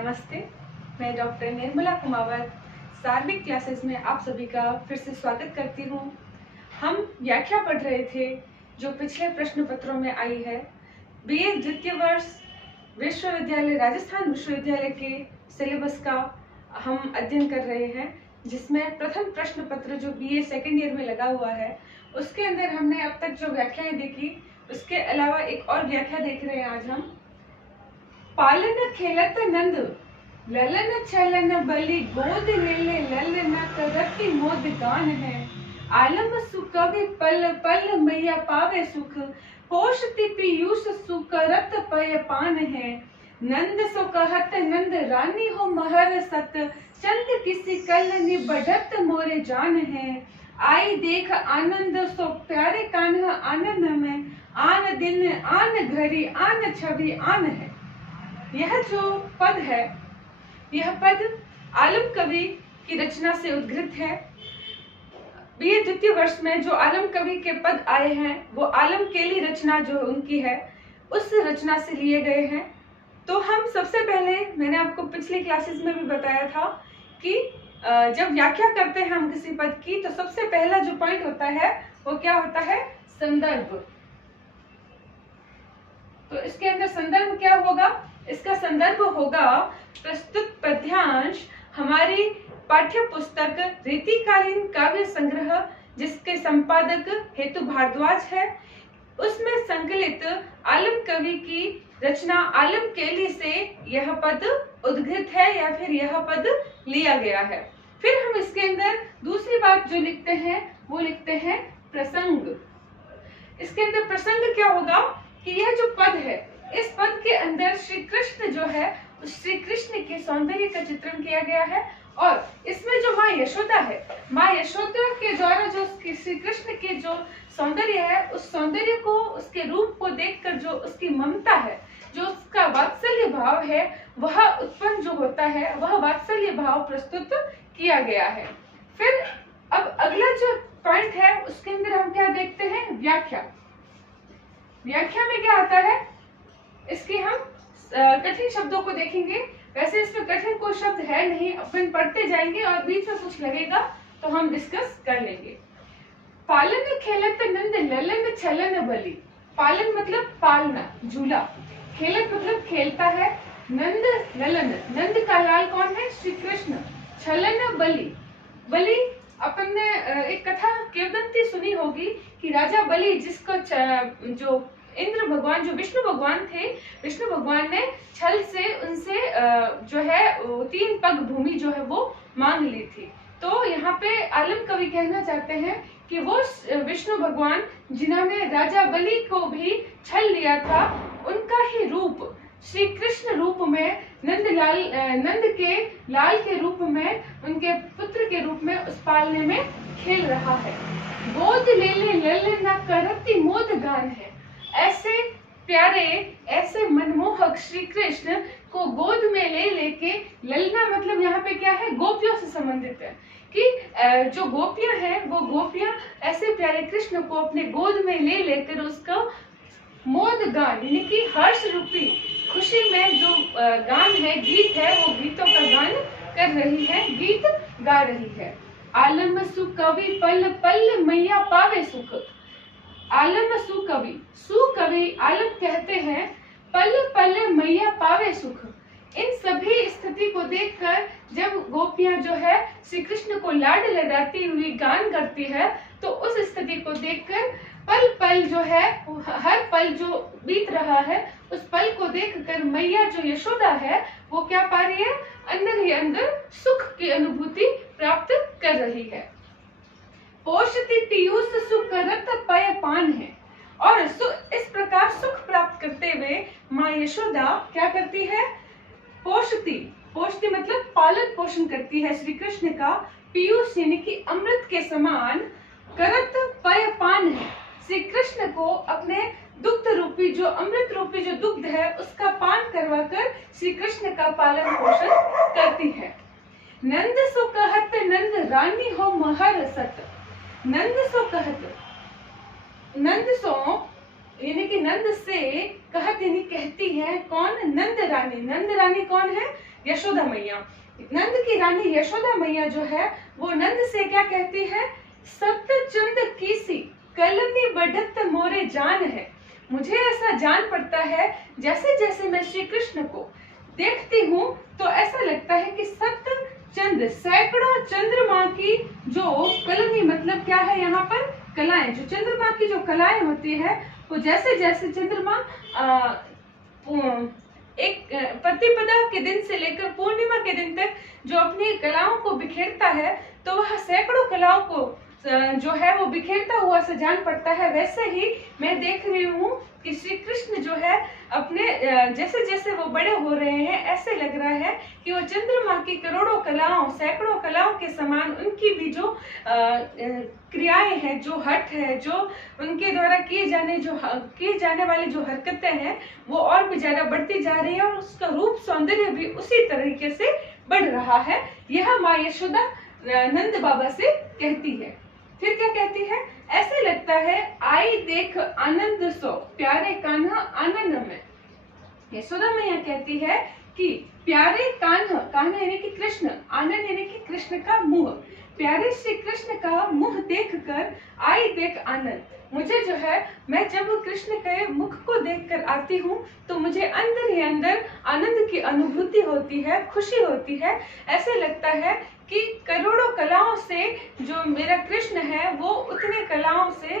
नमस्ते, मैं doctor Nirmala Kumawat सार्विक classes में आप सभी का फिर से स्वागत करती हूँ। हम व्याख्या पढ़ रहे थे जो पिछले प्रश्न पत्रों में आई है। बीए द्वितीय वर्ष विश्वविद्यालय राजस्थान विश्वविद्यालय के सिलेबस का हम अध्ययन कर रहे हैं, जिसमें प्रथम प्रश्न पत्र जो बीए सेकेंड ईयर में लगा हुआ है उसके अंदर हमने अब तक जो व्याख्याएं देखी उसके अलावा एक और व्याख्या देख रहे हैं आज हम। पालन खेलत नंद ललन छलन बलि गोद ले ललन करती मोद गान है। आलम सुकवे पल पल मैया पावे सुख पोषति पीयूष सुकरत पय पान है। नंद सो कहत नंद रानी हो महर सत चंद किसी कल निबढ़त मोरे जान है। आई देख आनंद सो प्यारे कान्हा आनंद में आन दिन आन घड़ी आन छवि आन है। यह जो पद है, यह पद आलम कवि की रचना से उद्घृत है। बीए द्वितीय वर्ष में जो आलम कवि के पद आए हैं वो आलम केली रचना जो उनकी है उस रचना से लिए गए हैं। तो हम सबसे पहले, मैंने आपको पिछली क्लासेस में भी बताया था कि जब व्याख्या करते हैं हम किसी पद की तो सबसे पहला जो पॉइंट होता है वो क्या होता है? संदर्भ। तो इसके अंदर संदर्भ क्या होगा? इसका संदर्भ होगा प्रस्तुत पद्यांश हमारी पाठ्य पुस्तक रीतिकालीन काव्य संग्रह जिसके संपादक हेतु भारद्वाज है, उसमें संकलित आलम कवि की रचना आलम केली से यह पद उद्घृत है या फिर यह पद लिया गया है। फिर हम इसके अंदर दूसरी बात जो लिखते हैं वो लिखते हैं प्रसंग। इसके अंदर प्रसंग क्या होगा कि यह जो पद है, इस पद के अंदर श्री कृष्ण जो है उस श्री कृष्ण के सौंदर्य का चित्रण किया गया है और इसमें जो माँ यशोदा है, माँ यशोदा के द्वारा जो श्री कृष्ण के जो सौंदर्य है उस सौंदर्य को, उसके रूप को देखकर जो उसकी ममता है, जो उसका वात्सल्य भाव है, वह उत्पन्न जो होता है वह वात्सल्य भाव प्रस्तुत किया गया है। फिर अब अगला जो पॉइंट है उसके अंदर हम क्या देखते हैं? व्याख्या। व्याख्या में क्या आता है? इसके हम कठिन शब्दों को देखेंगे। वैसे इसमें कठिन कोई शब्द है नहीं, अपन पढ़ते जाएंगे और बीच में कुछ लगेगा तो हम डिस्कस कर लेंगे। पालन खेलत नंद ललन छलन बलि। पालन मतलब पालना, झूला। खेलत मतलब खेलता है। नंद ललन, नंद का लाल कौन है? श्री कृष्ण। छलन बलि, बलि अपन ने एक कथा किंवदंती सुनी होगी कि राजा बलि जिसको जो इंद्र भगवान, जो विष्णु भगवान थे, विष्णु भगवान ने छल से उनसे जो है 3 पग भूमि जो है वो मांग ली थी। तो यहाँ पे आलम कवि कहना चाहते हैं कि वो विष्णु भगवान जिन्होंने राजा बलि को भी छल लिया था, उनका ही रूप श्री कृष्ण रूप में नंद के लाल के रूप में, उनके पुत्र के रूप में उस पालने में खेल रहा है। गोद ले ललना करती मोद गान है। ऐसे प्यारे, ऐसे मनमोहक श्री कृष्ण को गोद में ले लेके, ललना मतलब यहाँ पे क्या है? गोपियों से संबंधित है कि जो गोपियां हैं वो गोपियां ऐसे प्यारे कृष्ण को अपने गोद में ले लेकर उसका मोद गान यानी कि हर्ष रूपी खुशी में जो गान है, गीत है, वो गीतों का गान कर रही है, गीत गा रही है। आलम सुकवि पल पल मैया पावे सुख। आलम सुकवि, सुकवि आलम कहते हैं, पल पल मैया पावे सुख। इन सभी स्थिति को देखकर जब गोपियां जो है श्री कृष्ण को लाड लडाती हुई गान करती है तो उस स्थिति को देखकर पल पल जो है, हर पल जो बीत रहा है उस पल को देखकर मैया जो यशोदा है वो क्या पा रही है? अंदर ही अंदर सुख की अनुभूति प्राप्त कर रही है। पोषति पीयूष सुकरत पय पान है। और इस प्रकार सुख प्राप्त करते हुए माँ यशोदा क्या करती है? पोषति, पोषति मतलब पालन पोषण करती है श्री कृष्ण का। पीयूष यानी कि अमृत के समान, करत पय पान है, श्री कृष्ण को अपने दुग्ध रूपी, जो अमृत रूपी जो दुग्ध है उसका पान करवाकर श्री कृष्ण का पालन पोषण करती है। नंद सो कहत नंद रानी हो महर सत। नंद सो कहत, नंद सो यानी कि नंद से कहत यानी कहती है कौन? नंद रानी। नंद रानी कौन है? यशोदा मैया। नंद की रानी यशोदा मैया जो है वो नंद से क्या कहती है, सप्त चंद कीसी कलनी बढ़त मोरे जान है। मुझे ऐसा जान पड़ता है जैसे जैसे मैं श्री कृष्ण को देखती हूँ तो ऐसा लगता है कि सप्त चंद सैकड़ों चंद्रमा की जो कलनी, मतलब क्या है यहाँ पर कलाएं, जो चंद्रमा की जो कलाएं होती है वो जैसे जैसे चंद्रमा एक प्रतिपदा के दिन से लेकर पूर्णिमा के दिन तक जो अपनी कलाओं को बिखेरता है तो वह सैकड़ों कलाओं को जो है वो बिखेरता हुआ सा जान पड़ता है। वैसे ही मैं देख रही हूँ कि श्री कृष्ण जो है अपने जैसे जैसे वो बड़े हो रहे हैं ऐसे लग रहा है कि वो चंद्रमा की करोड़ों कलाओं सैकड़ों कलाओं के समान उनकी भी जो क्रियाएं हैं, जो हट है, जो उनके द्वारा किए जाने वाली जो हरकतें हैं वो और भी ज्यादा बढ़ती जा रही है और उसका रूप सौंदर्य भी उसी तरीके से बढ़ रहा है। यह माँ यशोदा नंद बाबा से कहती है। फिर क्या कहती है, ऐसे लगता है आई देख आनंद सो प्यारे कान्हा आनंद में। यशोदा मैया कहती है कि प्यारे कान्हा यानी कि कृष्ण, आनंद यानी कि कृष्ण का मुंह, प्यारे श्री कृष्ण का मुंह देखकर आई देख आनंद। मुझे जो है, मैं जब कृष्ण के मुख को देखकर आती हूँ तो मुझे अंदर ही अंदर आनंद की अनुभूति होती है, खुशी होती है। ऐसे लगता है कि करोड़ों कलाओं से जो मेरा कृष्ण है वो उतने कलाओं से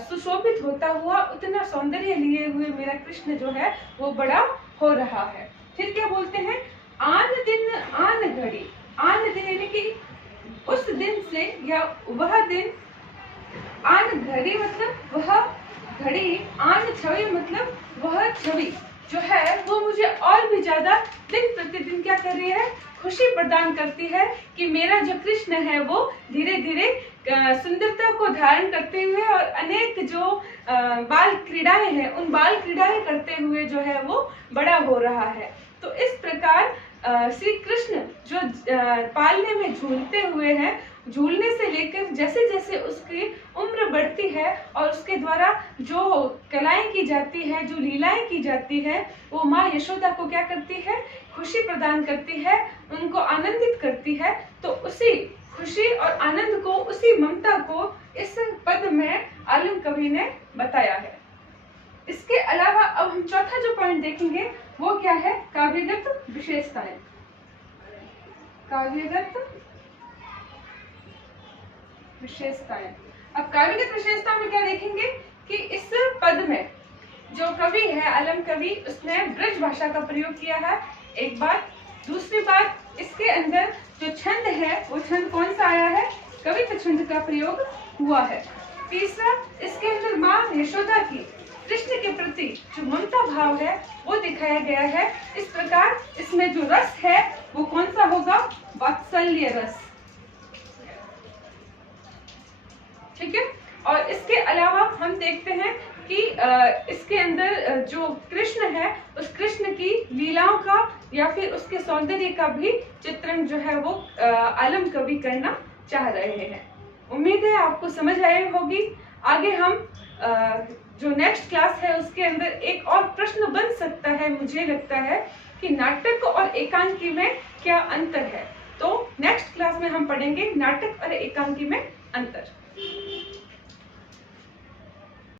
सुशोभित होता हुआ, उतना सौंदर्य लिए हुए मेरा कृष्ण जो है वो बड़ा हो रहा है। फिर क्या बोलते हैं, आन दिन आन घड़ी, आन दिन यानी कि उस दिन से या वह दिन, आन घड़ी मतलब वह घड़ी, आन छवि मतलब वह छवि जो है वो मुझे और भी ज्यादा दिन प्रतिदिन क्या कर रही है, खुशी प्रदान करती है कि मेरा जो कृष्ण है वो धीरे धीरे सुंदरता को धारण करते हुए और अनेक जो बाल क्रीड़ाएं हैं उन बाल क्रीड़ाएं करते हुए जो है वो बड़ा हो रहा है। तो इस प्रकार श्री कृष्ण जो पालने में झूलते हुए हैं, झूलने से लेकर जैसे जैसे उसकी उम्र बढ़ती है और उसके द्वारा जो कलाएं की जाती है, जो लीलाएं की जाती है, वो माँ यशोदा को क्या करती है, खुशी प्रदान करती है, उनको आनंदित करती है। तो उसी खुशी और आनंद को, उसी ममता को इस पद में आलम कवि ने बताया है। इसके अलावा अब हम चौथा जो पॉइंट देखेंगे वो क्या है, काव्यगत विशेषताएं। काव्यगत विशेषताएं। अब काव्यगत विशेषता में क्या देखेंगे कि इस पद में जो कवि है आलम कवि, उसने ब्रज भाषा का प्रयोग किया है, एक बात। दूसरी बात, इसके अंदर जो छंद है वो छंद कौन सा आया है, कवित्व छंद का प्रयोग हुआ है। तीसरा, इसके अंदर माँ यशोदा की कृष्ण के प्रति जो ममता भाव है वो दिखाया गया है। इस प्रकार इसमें जो रस है वो कौन सा होगा, वात्सल्य रस। ठीक है। और इसके अलावा हम देखते हैं कि इसके अंदर जो कृष्ण है उस कृष्ण की लीलाओं का या फिर उसके सौंदर्य का भी चित्रण जो है वो आलम कवि करना चाह रहे हैं। उम्मीद है आपको समझ आई होगी। आगे हम जो नेक्स्ट क्लास है उसके अंदर एक और प्रश्न बन सकता है, मुझे लगता है कि नाटक और एकांकी में क्या अंतर है। तो नेक्स्ट क्लास में हम पढ़ेंगे नाटक और एकांकी में अंतर।